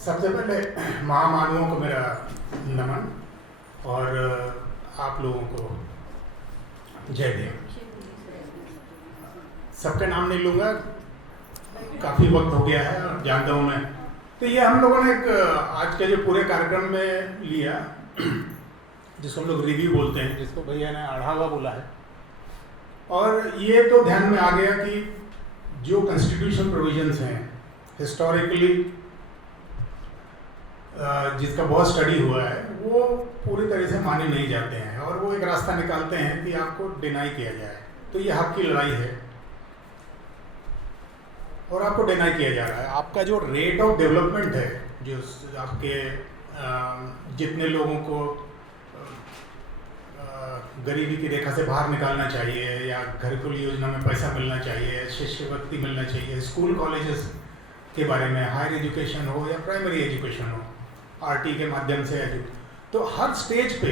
सबसे पहले महामानवों को मेरा नमन और आप लोगों को जय देव। सबके नाम नहीं लूँगा, काफ़ी वक्त हो गया है और जानता हूँ मैं। तो ये हम लोगों ने एक आज के जो पूरे कार्यक्रम में लिया, जिसको हम लोग रिव्यू बोलते हैं, जिसको भैया ने आढ़ावा बोला है। और ये तो ध्यान में आ गया कि जो कॉन्स्टिट्यूशन प्रोविजंस हैं हिस्टोरिकली जिसका बहुत स्टडी हुआ है, वो पूरी तरह से माने नहीं जाते हैं और वो एक रास्ता निकालते हैं कि आपको डिनाई किया जाए। तो ये हक की लड़ाई है और आपको डिनाई किया जा रहा है। आपका जो रेट ऑफ डेवलपमेंट है, जो आपके जितने लोगों को गरीबी की रेखा से बाहर निकालना चाहिए या घरकुल योजना में पैसा मिलना चाहिए, शिष्यवृत्ति मिलना चाहिए, स्कूल कॉलेजेस के बारे में, हायर एजुकेशन हो या प्राइमरी एजुकेशन हो, आरटी के माध्यम से तो हर स्टेज पे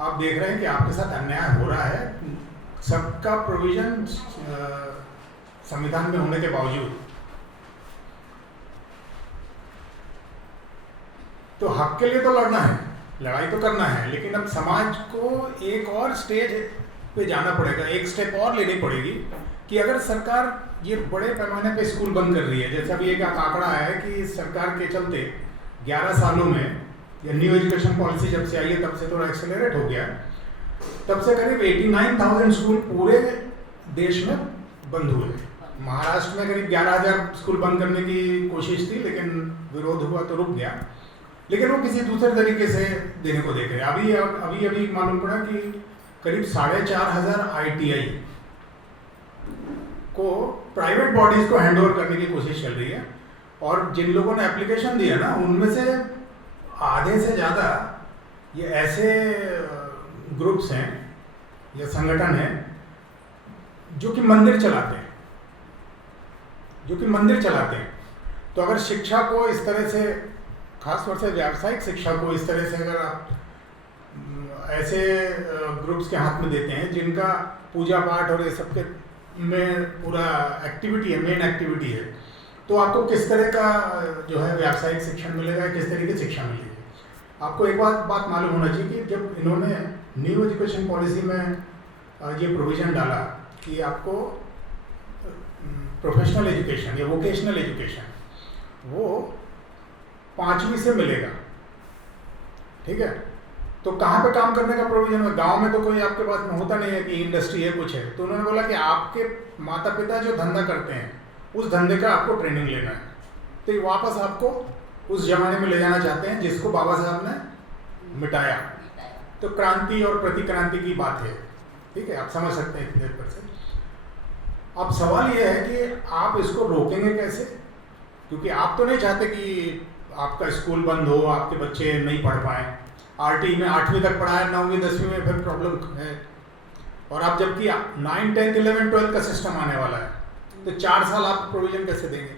आप देख रहे हैं कि आपके साथ अन्याय हो रहा है। सबका प्रोविजन संविधान में होने के बावजूद। तो हक के लिए तो लड़ना है, लड़ाई तो करना है, लेकिन अब समाज को एक और स्टेज पे जाना पड़ेगा, एक स्टेप और लेनी पड़ेगी कि अगर सरकार ये बड़े पैमाने पे स्कूल बंद कर रही है, जैसा भी एक आंकड़ा है कि सरकार के चलते 11 सालों में, या न्यू एजुकेशन पॉलिसी जब से आई है तब से थोड़ा एक्सेलरेट हो गया, तब से करीब 89,000 स्कूल पूरे देश में बंद हुए। महाराष्ट्र में करीब 11,000 स्कूल बंद करने की कोशिश थी, लेकिन विरोध हुआ तो रुक गया। लेकिन वो किसी दूसरे तरीके से देने को देख रहे हैं। अभी मालूम पड़ा कि करीब 4,500 ITI को प्राइवेट बॉडीज को हैंडओवर करने की कोशिश चल रही है। और जिन लोगों ने एप्लीकेशन दिया ना, उनमें से आधे से ज़्यादा ये ऐसे ग्रुप्स हैं या संगठन हैं जो कि मंदिर चलाते हैं। तो अगर शिक्षा को इस तरह से, खासतौर से व्यावसायिक शिक्षा को इस तरह से अगर आप ऐसे ग्रुप्स के हाथ में देते हैं जिनका पूजा पाठ और ये सब के में पूरा एक्टिविटी है, मेन एक्टिविटी है, तो आपको किस तरह का जो है व्यावसायिक शिक्षण मिलेगा, किस तरह की शिक्षा मिलेगी। आपको एक बात मालूम होना चाहिए कि जब इन्होंने न्यू एजुकेशन पॉलिसी में ये प्रोविज़न डाला कि आपको प्रोफेशनल एजुकेशन या वोकेशनल एजुकेशन वो 5वीं से मिलेगा, ठीक है। तो कहाँ पे काम करने का प्रोविजन है? गांव में तो कोई आपके पास में होता नहीं है कि इंडस्ट्री है, कुछ है। तो उन्होंने बोला कि आपके माता पिता जो धंधा करते हैं उस धंधे का आपको ट्रेनिंग लेना है। तो ये वापस आपको उस जमाने में ले जाना चाहते हैं जिसको बाबा साहब ने मिटाया। तो क्रांति और प्रतिक्रांति की बात है, ठीक है, आप समझ सकते हैं इतने पर से। अब सवाल ये है कि आप इसको रोकेंगे कैसे, क्योंकि आप तो नहीं चाहते कि आपका स्कूल बंद हो, आपके बच्चे नहीं पढ़ पाएँ। आरटी में 8वीं तक पढ़ा है, 9वीं 10वीं में फिर प्रॉब्लम है। और आप जबकि 9, 10, 11, 12 का सिस्टम आने वाला है, तो 4 साल आप प्रोविजन कैसे देंगे?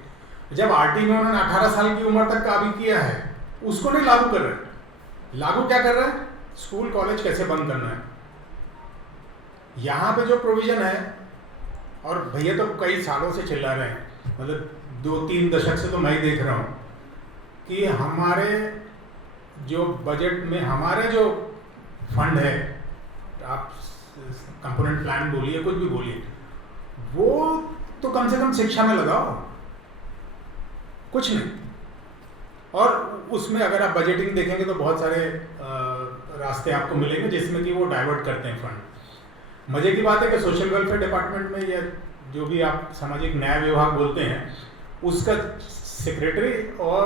जब आरटी में उन्होंने 18 साल की उम्र तक का अभी किया है, उसको नहीं लागू कर रहे। लागू क्या कर रहे हैं? स्कूल कॉलेज कैसे बंद करना है। यहाँ पे जो प्रोविजन है, और भैया तो कई सालों से चिल्ला रहे हैं, मतलब 2-3 दशक से तो मैं ही देख रहा हूँ कि हमारे जो बजट में हमारे जो फंड है, आप कंपोनेंट प्लान बोलिए, कुछ भी बोलिए, वो तो कम से कम शिक्षा में लगाओ, कुछ नहीं। और उसमें अगर आप बजटिंग देखेंगे तो बहुत सारे रास्ते आपको मिलेंगे जिसमें कि वो डाइवर्ट करते हैं फंड। मजे की बात है कि सोशल वेलफेयर डिपार्टमेंट में, या जो भी आप सामाजिक न्याय विभाग बोलते हैं, उसका सेक्रेटरी और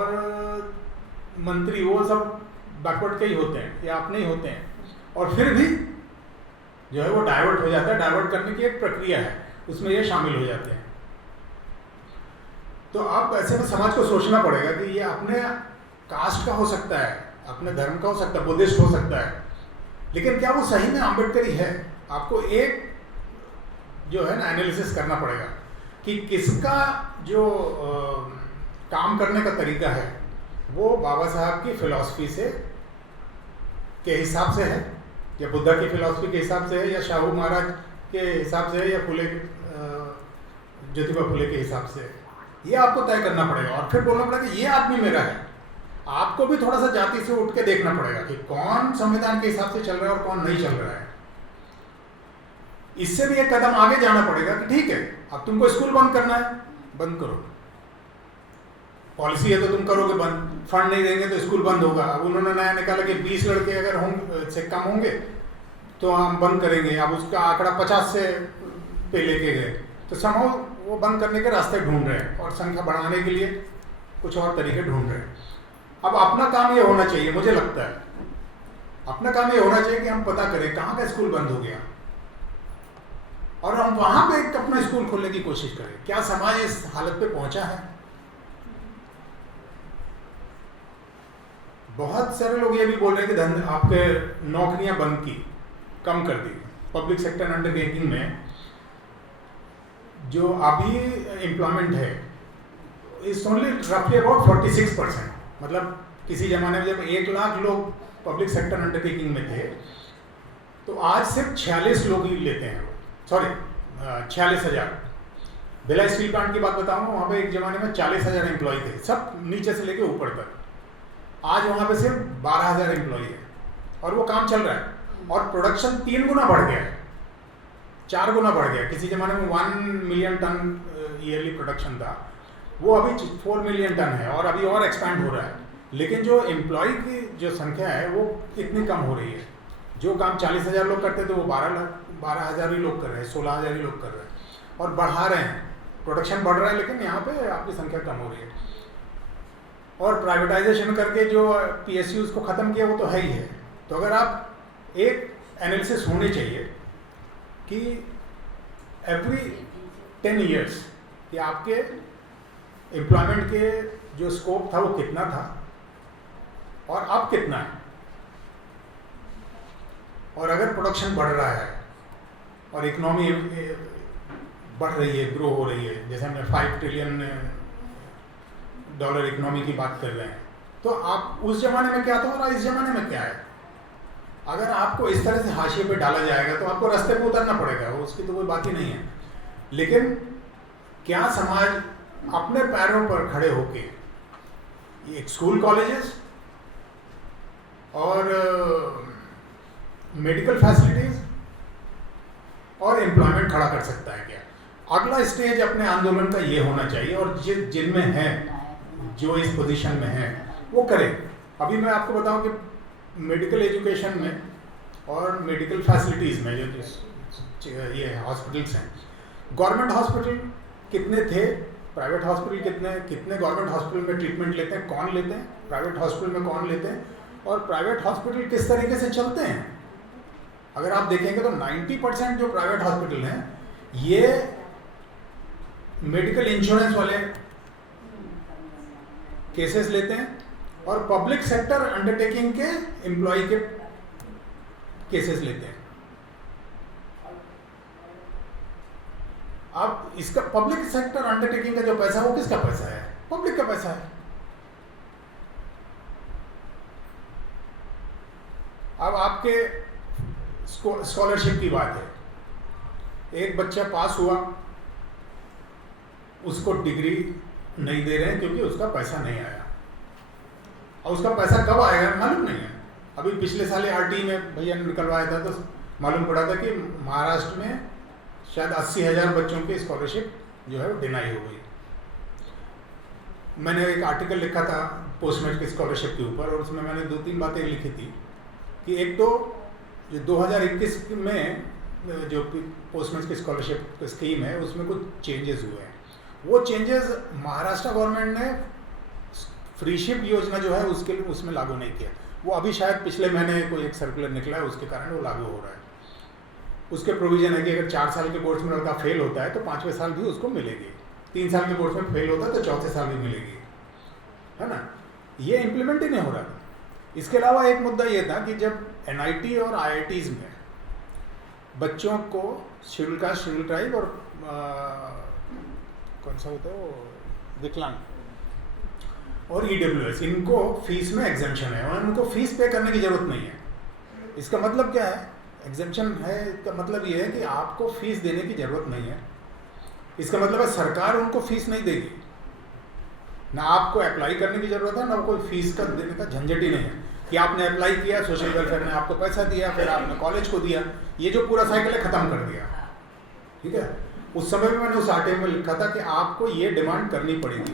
मंत्री वो सब बैकवर्ड के ही होते हैं या अपने ही होते हैं, और फिर भी जो है वो डाइवर्ट हो जाता है। डाइवर्ट करने की एक प्रक्रिया है, उसमें ये शामिल हो जाते हैं। तो आप ऐसे में समाज को सोचना पड़ेगा कि ये अपने कास्ट का हो सकता है, अपने धर्म का हो सकता है, बुद्धिस्ट हो सकता है, लेकिन क्या वो सही में अम्बेडकरी है? आपको एक जो है ना एनालिसिस करना पड़ेगा कि किसका जो काम करने का तरीका है वो बाबा साहब की फिलॉसफी से के हिसाब से है, या बुद्धा की फिलॉसफी के हिसाब से है, या शाहू महाराज के हिसाब से है, या ज्योतिबा फुले के हिसाब से। ये आपको तय करना पड़ेगा और फिर बोलना पड़ेगा कि ये आदमी मेरा है। आपको भी थोड़ा सा जाति से उठ के देखना पड़ेगा कि कौन संविधान के हिसाब से चल रहा है और कौन नहीं चल रहा है। इससे भी एक कदम आगे जाना पड़ेगा कि ठीक है, अब तुमको स्कूल बंद करना है, बंद करो, पॉलिसी है तो तुम करोगे बंद, फंड नहीं देंगे तो स्कूल बंद होगा। अब उन्होंने नया निकाला कि 20 लड़के अगर होंगे से कम होंगे तो हम बंद करेंगे। अब उसका आंकड़ा 50 से पे लेके गए, तो संभव वो बंद करने के रास्ते ढूंढ रहे हैं और संख्या बढ़ाने के लिए कुछ और तरीके ढूंढ रहे हैं। अब अपना काम ये होना चाहिए, मुझे लगता है अपना काम ये होना चाहिए कि हम पता करें कहाँ का स्कूल बंद हो गया और हम वहां पे एक अपना स्कूल खोलने की कोशिश करें। क्या समाज इस हालत पे पहुंचा है? बहुत सारे लोग ये भी बोल रहे हैं कि आपके नौकरियां बंद की, कम कर दी। पब्लिक सेक्टर अंडरटेकिंग में जो अभी एम्प्लॉयमेंट है इज ओनली रफली अबाउट 46%। मतलब किसी जमाने में जब 1 लाख लोग पब्लिक सेक्टर अंडरटेकिंग में थे तो आज सिर्फ 46 लोग ही लेते हैं। सॉरी 46,000। भिलाई स्टील प्लांट की बात बताऊँ, वहाँ पे एक ज़माने में 40,000 एम्प्लॉय थे, सब नीचे से लेके ऊपर तक। आज वहाँ पे सिर्फ 12,000 एम्प्लॉय है और वो काम चल रहा है और प्रोडक्शन 3 गुना बढ़ गया है, 4 गुना बढ़ गया। किसी ज़माने में 1 मिलियन टन ईयरली प्रोडक्शन था, वो अभी 4 मिलियन टन है और अभी और एक्सपैंड हो रहा है। लेकिन जो एम्प्लॉय की जो संख्या है वो इतनी कम हो रही है। जो काम 40,000 लोग करते थे वो 12,000 ही लोग कर रहे हैं, 16,000 ही लोग कर रहे हैं और बढ़ा रहे हैं। प्रोडक्शन बढ़ रहा है लेकिन यहाँ पे आपकी संख्या कम हो रही है। और प्राइवेटाइजेशन करके जो PSUs को ख़त्म किया वो तो है ही है। तो अगर आप एक एनालिसिस होनी चाहिए कि एवरी 10 ईयर्स कि आपके एम्प्लॉयमेंट के जो स्कोप था वो कितना था और अब कितना है। और अगर प्रोडक्शन बढ़ रहा है और इकोनॉमी बढ़ रही है, ग्रो हो रही है, जैसे हमने $5 ट्रिलियन इकोनॉमी की बात कर रहे हैं, तो आप उस जमाने में क्या था और इस जमाने में क्या है। अगर आपको इस तरह से हाशिए पे डाला जाएगा तो आपको रास्ते पे उतरना पड़ेगा, उसकी तो कोई बात ही नहीं है। लेकिन क्या समाज अपने पैरों पर खड़े होके एक स्कूल, कॉलेजेस और मेडिकल फैसिलिटीज और एम्प्लॉयमेंट खड़ा कर सकता है क्या? अगला स्टेज अपने आंदोलन का ये होना चाहिए और जिनमें हैं, जो इस पोजीशन में हैं, वो करें। अभी मैं आपको बताऊं कि मेडिकल एजुकेशन में और मेडिकल फैसिलिटीज़ में जो ये हॉस्पिटल्स हैं, गवर्नमेंट हॉस्पिटल कितने थे, प्राइवेट हॉस्पिटल कितने गवर्नमेंट हॉस्पिटल में ट्रीटमेंट लेते हैं, कौन लेते हैं, प्राइवेट हॉस्पिटल में कौन लेते हैं, और प्राइवेट हॉस्पिटल किस तरीके से चलते हैं। अगर आप देखेंगे तो 90% जो प्राइवेट हॉस्पिटल हैं ये मेडिकल इंश्योरेंस वाले केसेस लेते हैं और पब्लिक सेक्टर अंडरटेकिंग के एम्प्लॉय के केसेस लेते हैं। अब इसका पब्लिक सेक्टर अंडरटेकिंग का जो पैसा वो किसका पैसा है? पब्लिक का पैसा है। अब आपके स्कॉलरशिप की बात है, एक बच्चा पास हुआ, उसको डिग्री नहीं दे रहे हैं क्योंकि उसका पैसा नहीं आया, और उसका पैसा कब आएगा मालूम नहीं है। अभी पिछले साल RT में भैया ने निकलवाया था तो मालूम पड़ा था कि महाराष्ट्र में शायद 80,000 बच्चों की स्कॉलरशिप जो है वो डिनाई हो गई। मैंने एक आर्टिकल लिखा था पोस्टमेट की स्कॉलरशिप के ऊपर और उसमें मैंने 2-3 बातें लिखी थी कि एक तो जो 2021 में जो पोस्टमेट की स्कॉलरशिप स्कीम है उसमें कुछ चेंजेस हुए हैं। वो चेंजेस महाराष्ट्र गवर्नमेंट ने फ्रीशिप योजना जो है उसमें लागू नहीं किया। वो अभी शायद पिछले महीने कोई एक सर्कुलर निकला है, उसके कारण वो लागू हो रहा है। उसके प्रोविजन है कि अगर 4 साल के कोर्स में लड़का फेल होता है तो 5वें साल भी उसको मिलेगी, 3 साल के कोर्स में फेल होता है तो 4थे साल भी मिलेगी, है ना। ये इम्प्लीमेंट ही नहीं हो रहा था। इसके अलावा एक मुद्दा ये था कि जब NIT और IITs में बच्चों को शेड्यूल कास्ट, शेड्यूल ट्राइब और कौन सा होता है वो विकलांग और EWS, इनको फीस में एग्जेम्पशन है और उनको फीस पे करने की ज़रूरत नहीं है। इसका मतलब क्या है? एग्जेम्पशन है, इसका मतलब ये है कि आपको फीस देने की ज़रूरत नहीं है। इसका मतलब है सरकार उनको फीस नहीं देगी, ना आपको अप्लाई करने की ज़रूरत है, ना कोई फीस का देने का झंझट ही नहीं है कि आपने अप्लाई किया, सोशल वेलफेयर ने आपको पैसा दिया, फिर आपने कॉलेज को दिया, ये जो पूरा साइकिल है ख़त्म कर दिया। ठीक है, उस समय भी मैंने उस आर्टिकल में लिखा था कि आपको ये डिमांड करनी पड़ेगी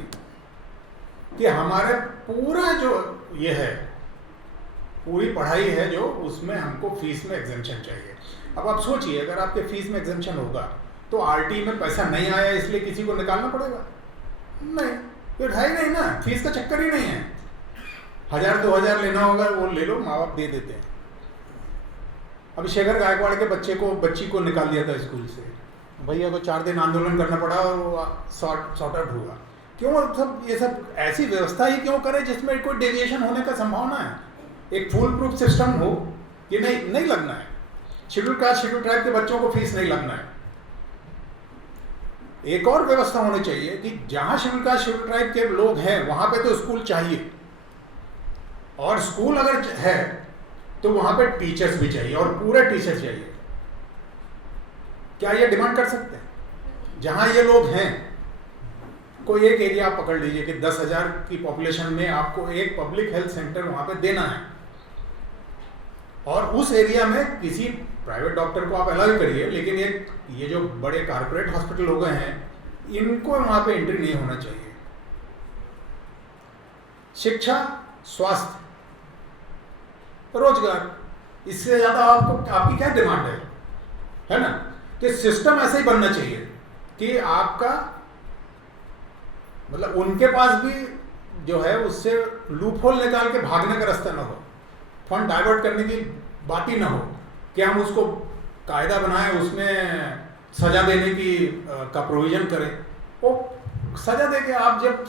कि हमारे पूरा जो ये है, पूरी पढ़ाई है जो, उसमें हमको फीस में एग्जेम्पशन चाहिए। अब आप सोचिए, अगर आपके फीस में एग्जेम्पशन होगा तो आरटी में पैसा नहीं आया इसलिए किसी को निकालना पड़ेगा? नहीं, ये है ही नहीं ना, फीस का चक्कर ही नहीं है। 1000-2000 लेना होगा, वो ले लो, माँ बाप दे देते हैं। अभी शेखर गायकवाड़ के बच्ची को निकाल दिया था स्कूल से, भैया को 4 दिन आंदोलन करना पड़ा और वो सॉर्ट आउट हुआ। क्यों? सब ये सब ऐसी व्यवस्था ही क्यों करे जिसमें कोई डेविएशन होने का संभावना है? एक फुल प्रूफ सिस्टम हो कि नहीं लगना है, शेड्यूल कास्ट शेड्यूल ट्राइब के बच्चों को फीस नहीं लगना है। एक और व्यवस्था होनी चाहिए कि जहां शेड्यूल कास्ट शेड्यूल ट्राइब के लोग हैं वहां पे तो स्कूल चाहिए, और स्कूल अगर है तो वहां पे टीचर्स भी चाहिए, और पूरे टीचर्स चाहिए। क्या ये डिमांड कर सकते हैं? जहां ये लोग हैं, कोई एक एरिया आप पकड़ लीजिए कि 10,000 की पॉपुलेशन में आपको एक पब्लिक हेल्थ सेंटर वहां पे देना है, और उस एरिया में किसी प्राइवेट डॉक्टर को आप अलाउ करिए, लेकिन ये जो बड़े कारपोरेट हॉस्पिटल हो गए हैं, इनको वहां पे एंट्री नहीं होना चाहिए। शिक्षा, स्वास्थ्य, रोजगार, इससे ज्यादा आपकी क्या डिमांड है ना? कि सिस्टम ऐसे ही बनना चाहिए कि आपका मतलब उनके पास भी जो है उससे लूपहोल निकाल के भागने का रास्ता ना हो, फंड डाइवर्ट करने की बात ही ना हो कि हम उसको कायदा बनाएं, उसमें सजा देने की का प्रोविजन करें। वो सजा देके आप जब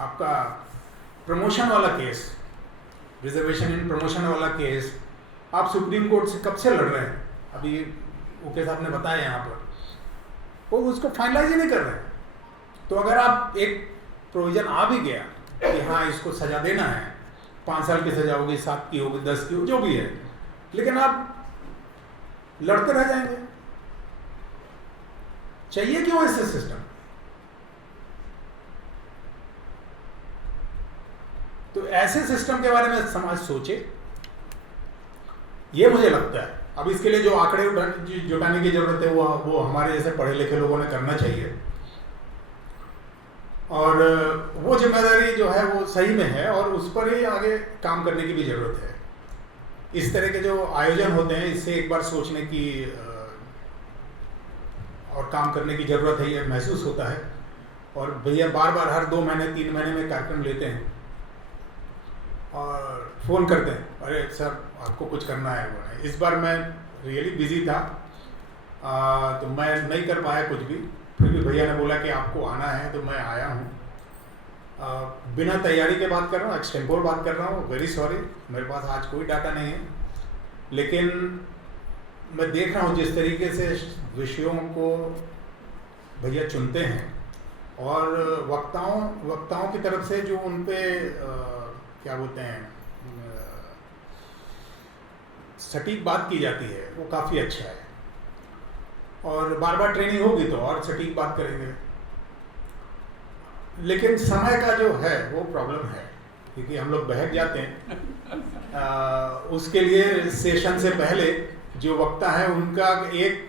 आपका प्रमोशन वाला केस, रिजर्वेशन इन प्रमोशन वाला केस आप सुप्रीम कोर्ट से कब से लड़ रहे हैं, अभी वो केस आपने बताया यहाँ पर, वो उसको फाइनलाइज ही नहीं कर रहे हैं। तो अगर आप एक प्रोविजन आ भी गया कि हाँ इसको सजा देना है, 5 साल की सजा होगी, 7 की होगी, 10 की होगी, जो भी है, लेकिन आप लड़ते रह जाएंगे। चाहिए क्यों ऐसे सिस्टम? तो ऐसे सिस्टम के बारे में समाज सोचे, ये मुझे लगता है। अब इसके लिए जो आंकड़े जुटाने की जरूरत है वो हमारे जैसे पढ़े लिखे लोगों ने करना चाहिए, और वो जिम्मेदारी जो है वो सही में है, और उस पर ही आगे काम करने की भी ज़रूरत है। इस तरह के जो आयोजन होते हैं, इससे एक बार सोचने की और काम करने की ज़रूरत है, ये महसूस होता है। और भैया बार हर 2 महीने 3 महीने में कार्यक्रम लेते हैं और फ़ोन करते हैं, अरे सर आपको कुछ करना है। वो इस बार मैं रियली बिज़ी था, तो मैं नहीं कर पाया कुछ भी, फिर भी भैया ने बोला कि आपको आना है तो मैं आया हूँ। बिना तैयारी के बात कर रहा हूँ, एक्सटेम्पोर बात कर रहा हूँ, वेरी सॉरी, मेरे पास आज कोई डाटा नहीं है, लेकिन मैं देख रहा हूँ जिस तरीके से विषयों को भैया चुनते हैं, और वक्ताओं की तरफ से जो उन पे क्या बोलते हैं सटीक बात की जाती है, वो काफ़ी अच्छा है। और बार ट्रेनिंग होगी तो और सटीक बात करेंगे, लेकिन समय का जो है वो प्रॉब्लम है, क्योंकि हम लोग बहक जाते हैं। उसके लिए सेशन से पहले जो वक्ता है उनका एक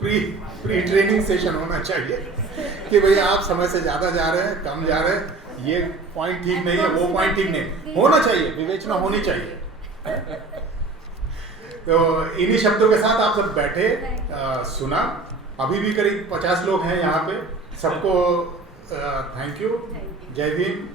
प्री ट्रेनिंग सेशन होना चाहिए कि भैया आप समय से ज़्यादा जा रहे हैं, कम जा रहे हैं, ये पॉइंट ठीक नहीं है, वो पॉइंट ठीक नहीं, होना चाहिए, विवेचना होनी चाहिए। तो इन्हीं शब्दों के साथ आप सब बैठे, सुना। अभी भी करीब 50 लोग हैं यहाँ पे, सबको थैंक यू, जय भीम।